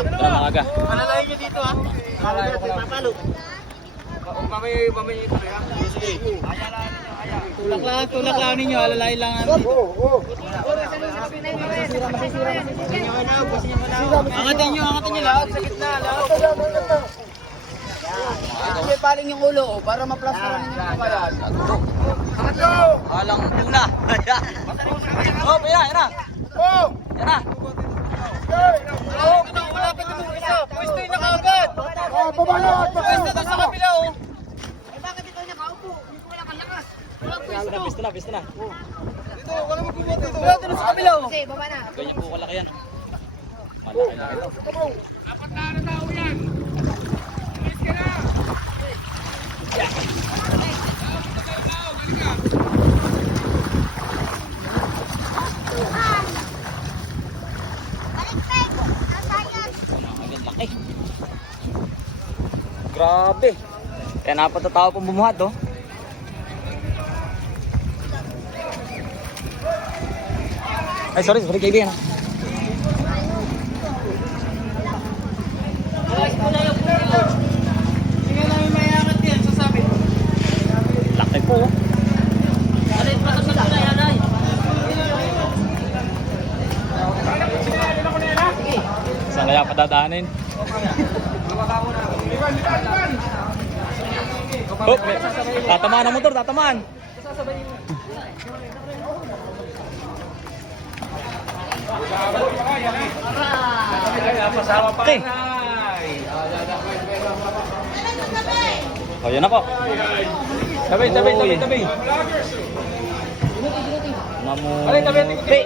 Tara mga aga. Malalayo nyo dito ha. Papalo. Mamay ito ya. Sige. Tulak lang ninyo. Alalay lang natin. Angatin nyo lahat sa gitna. May paling yung ulo para ma-plasteran ninyo yung kabayan. Halang tuna. Oh, yan na. Yan na. Malapit na mo isa. Pwesto yung nakaagad. Pwesto doon sa kabila oh. Bakit ikaw nakaupo? Hindi ko wala kang lakas. Walang pwesto. Pista na. Dito, wala magbubuhat dito. Wala doon sa kabila oh. Sige, baba na. Ganyan po kalaki yan. Malaki na ito. Dapat na tao yan. Bilis ka na. Laki. Grabe. Kaya napat na tao pong bumuhat oh. Ay sorry kaibigan. Sige lang yung mayangat yan, sasabi. Laki po oh. Saan kaya padadaanin? Oh, tatamaan ang motor, tatamaan. Okay. Oh, yan na po. Tabi. Mamuti.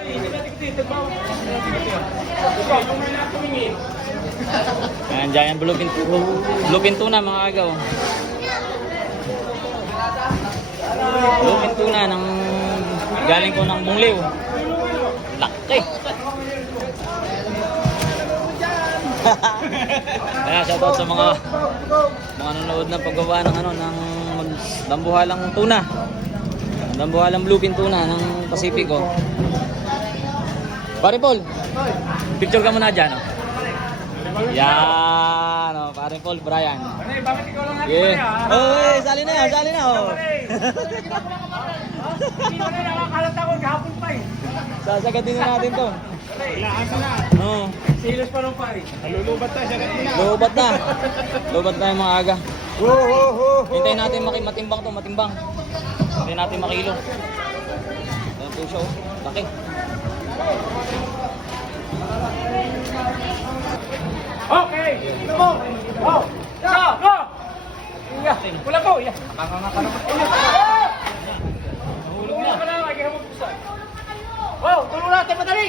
Ayan, giant bluefin tuna mga agaw. Bluefin tuna ng galing ko ng Bungliw. Laki. Kaya shoutout sa mga nanonood ng paggawa ng ng dambuhalang tuna. Dambuhalang bluefin tuna ng Pasipiko. Pare Paul, picture ka muna dyan. Oh. Yan, oh, pare Paul, Brian. Bakit ikaw lang Yeah. Oh, sali na. Oh. Hindi ko na nakakalata ko gahapon pa eh. Sasagatin na natin to. Ilaasa na. Oo. Silos pa nung pare. Lulubat tayo, sagat mo na. Lubat na yung mga aga. Hintayin natin matimbang to, matimbang. Hintayin natin makilo. Ayan po siya, oh. Laki. Okay! Go! Go! Go! Iya! Wala ko! Iya! Nahulog na! Nahulog na! Wow! Tulong natin! Madali!